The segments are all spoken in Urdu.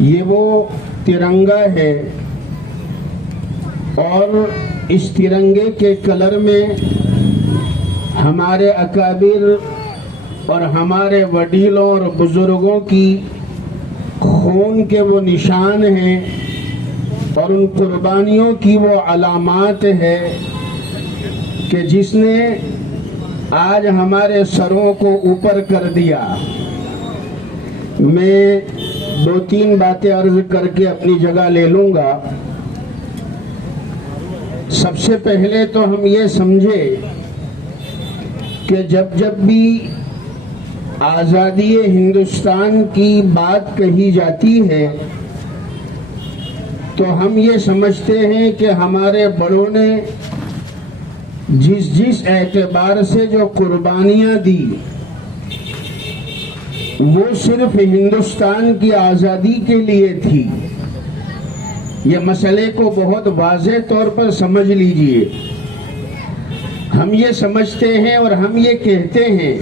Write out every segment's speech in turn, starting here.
یہ وہ ترنگا ہے اور اس ترنگے کے کلر میں ہمارے اکابر اور ہمارے وڈیلوں اور بزرگوں کی خون کے وہ نشان ہیں اور ان قربانیوں کی وہ علامات ہے کہ جس نے آج ہمارے سروں کو اوپر کر دیا۔ میں 2-3 باتیں عرض کر کے اپنی جگہ لے لوں گا۔ سب سے پہلے تو ہم یہ سمجھے کہ جب بھی آزادی ہندوستان کی بات کہی جاتی ہے تو ہم یہ سمجھتے ہیں کہ ہمارے بڑوں نے جس اعتبار سے جو قربانیاں دی وہ صرف ہندوستان کی آزادی کے لیے تھی۔ یہ مسئلے کو بہت واضح طور پر سمجھ لیجئے۔ ہم یہ سمجھتے ہیں اور ہم یہ کہتے ہیں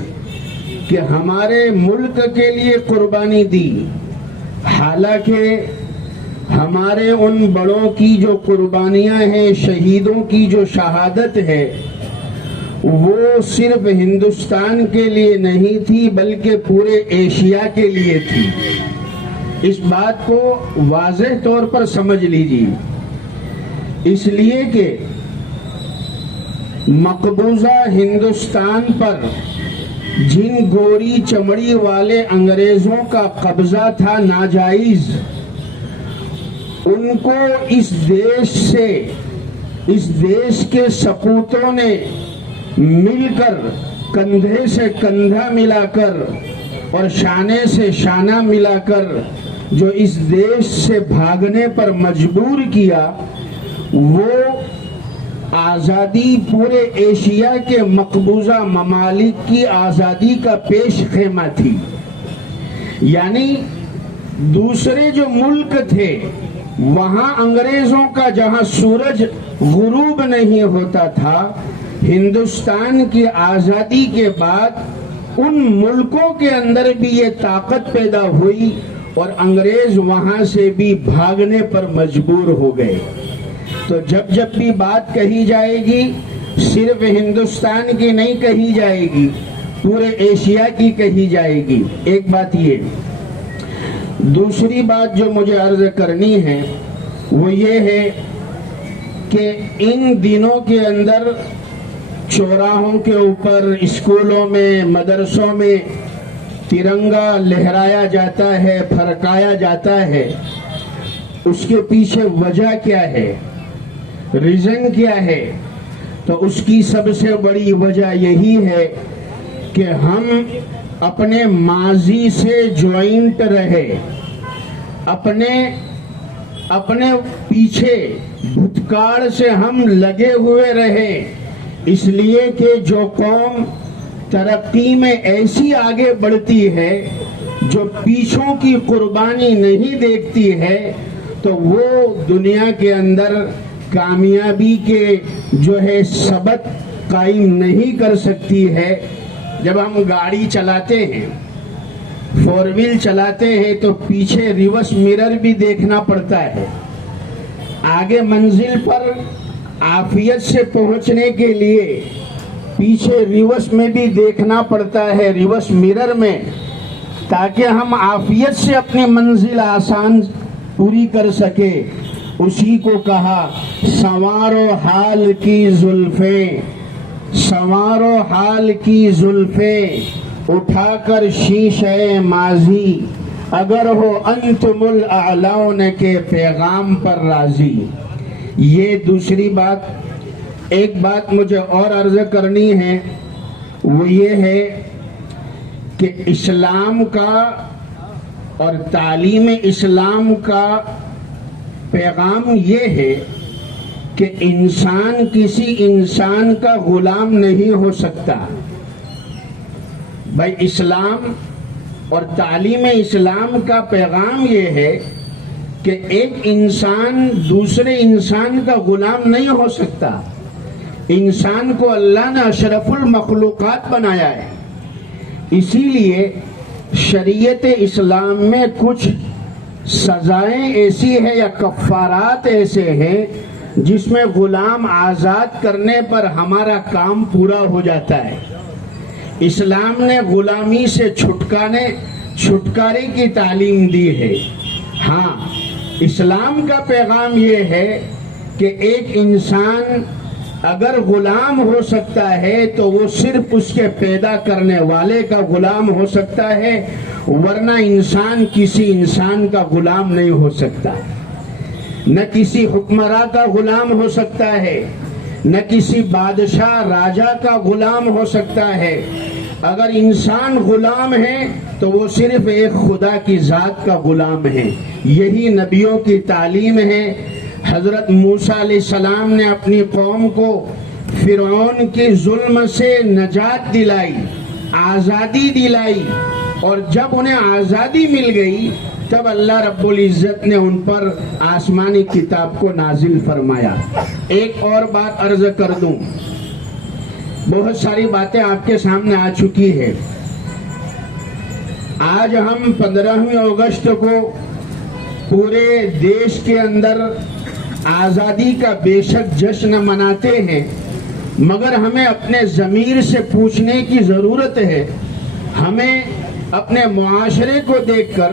کہ ہمارے ملک کے لیے قربانی دی، حالانکہ ہمارے ان بڑوں کی جو قربانیاں ہیں، شہیدوں کی جو شہادت ہے، وہ صرف ہندوستان کے لیے نہیں تھی بلکہ پورے ایشیا کے لیے تھی۔ اس بات کو واضح طور پر سمجھ لیجیے، اس لیے کہ مقبوضہ ہندوستان پر جن گوری چمڑی والے انگریزوں کا قبضہ تھا ناجائز، ان کو اس دیش کے سپوتوں نے مل کر کندھے سے کندھا ملا کر اور شانے سے شانہ ملا کر جو اس دیش سے بھاگنے پر مجبور کیا، وہ آزادی پورے ایشیا کے مقبوضہ ممالک کی آزادی کا پیش خیمہ تھی۔ یعنی دوسرے جو ملک تھے وہاں انگریزوں کا جہاں سورج غروب نہیں ہوتا تھا، ہندوستان کی آزادی کے بعد ان ملکوں کے اندر بھی یہ طاقت پیدا ہوئی اور انگریز وہاں سے بھی بھاگنے پر مجبور ہو گئے۔ تو جب بھی بات کہی جائے گی صرف ہندوستان کی نہیں کہی جائے گی، پورے ایشیا کی کہی جائے گی۔ ایک بات یہ۔ دوسری بات جو مجھے عرض کرنی ہے وہ یہ ہے کہ ان دنوں کے اندر چوراہوں کے اوپر، اسکولوں میں، مدرسوں میں ترنگا لہرایا جاتا ہے، پھرکایا جاتا ہے۔ اس کے پیچھے وجہ کیا ہے، ریزن کیا ہے؟ تو اس کی سب سے بڑی وجہ یہی ہے کہ ہم اپنے ماضی سے جوائنٹ رہے، اپنے پیچھے بھوتکاળ سے ہم لگے ہوئے رہے، اس لیے کہ جو قوم ترقی میں ایسی آگے بڑھتی ہے جو پیچھوں کی قربانی نہیں دیکھتی ہے تو وہ دنیا کے اندر کامیابی کے جو ہے سبق قائم نہیں کر سکتی ہے۔ جب ہم گاڑی چلاتے ہیں، 4 ویل چلاتے ہیں تو پیچھے ریورس مرر بھی دیکھنا پڑتا ہے۔ آگے منزل پر عافیت سے پہنچنے کے لیے پیچھے ریورس میں بھی دیکھنا پڑتا ہے، ریورس مرر میں، تاکہ ہم عافیت سے اپنی منزل آسان پوری کر سکے۔ اسی کو کہا سنوارو حال کی زلفیں، سنوارو حال کی زلفیں، اٹھا کر شیشے ماضی، اگر ہو انتم الاعلون کے پیغام پر راضی۔ یہ دوسری بات۔ ایک بات مجھے اور عرض کرنی ہے، وہ یہ ہے کہ اسلام کا اور تعلیم اسلام کا پیغام یہ ہے کہ انسان کسی انسان کا غلام نہیں ہو سکتا۔ بھائی اسلام اور تعلیم اسلام کا پیغام یہ ہے کہ ایک انسان دوسرے انسان کا غلام نہیں ہو سکتا۔ انسان کو اللہ نے اشرف المخلوقات بنایا ہے، اسی لیے شریعت اسلام میں کچھ سزائیں ایسی ہیں یا کفارات ایسے ہیں جس میں غلام آزاد کرنے پر ہمارا کام پورا ہو جاتا ہے۔ اسلام نے غلامی سے چھٹکارے کی تعلیم دی ہے۔ ہاں، اسلام کا پیغام یہ ہے کہ ایک انسان اگر غلام ہو سکتا ہے تو وہ صرف اس کے پیدا کرنے والے کا غلام ہو سکتا ہے، ورنہ انسان کسی انسان کا غلام نہیں ہو سکتا، نہ کسی حکمراں کا غلام ہو سکتا ہے، نہ کسی بادشاہ راجا کا غلام ہو سکتا ہے۔ اگر انسان غلام ہے تو وہ صرف ایک خدا کی ذات کا غلام ہے۔ یہی نبیوں کی تعلیم ہے۔ حضرت موسیٰ علیہ السلام نے اپنی قوم کو فرعون کے ظلم سے نجات دلائی، آزادی دلائی، اور جب انہیں آزادی مل گئی تب اللہ رب العزت نے ان پر آسمانی کتاب کو نازل فرمایا۔ ایک اور بات عرض کر دوں، بہت ساری باتیں آپ کے سامنے آ چکی ہے۔ آج ہم 15 اگست کو پورے دیش کے اندر آزادی کا بے شک جشن مناتے ہیں، مگر ہمیں اپنے ضمیر سے پوچھنے کی ضرورت ہے، ہمیں اپنے معاشرے کو دیکھ کر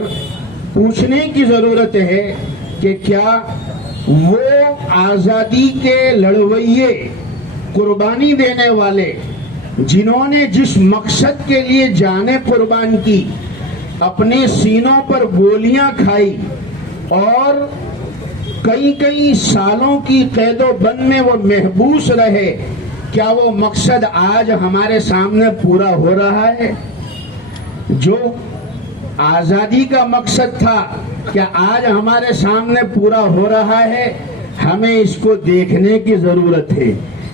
پوچھنے کی ضرورت ہے کہ کیا وہ آزادی کے لڑویے، قربانی دینے والے، جنہوں نے جس مقصد کے لیے جانیں قربان کی، اپنے سینوں پر گولیاں کھائی اور کئی سالوں کی قید و بند میں وہ محبوس رہے، کیا وہ مقصد آج ہمارے سامنے پورا ہو رہا ہے؟ جو آزادی کا مقصد تھا کیا آج ہمارے سامنے پورا ہو رہا ہے؟ ہمیں اس کو دیکھنے کی ضرورت ہے۔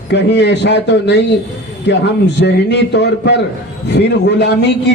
کہیں ایسا تو نہیں کہ ہم ذہنی طور پر پھر غلامی کی